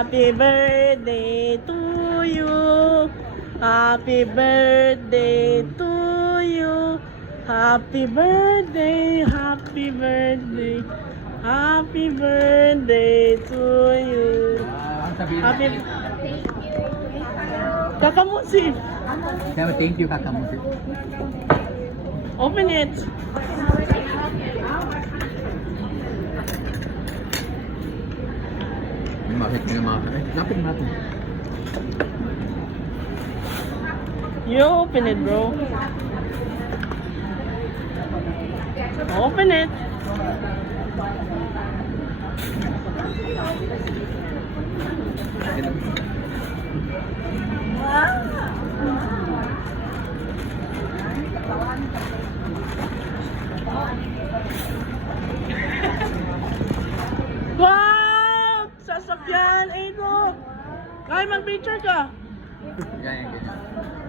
Happy birthday to you. Happy birthday to you. Happy birthday, happy birthday. Happy birthday to you. Happy Kakamusi. Sabi, thank you, Kakamusi. Open it. Bakit nga mga lapit natin. You open it, bro. Open it. Wow! Sasakyan, Edo! Kaya mag-picture ka? Ganyan, ganyan.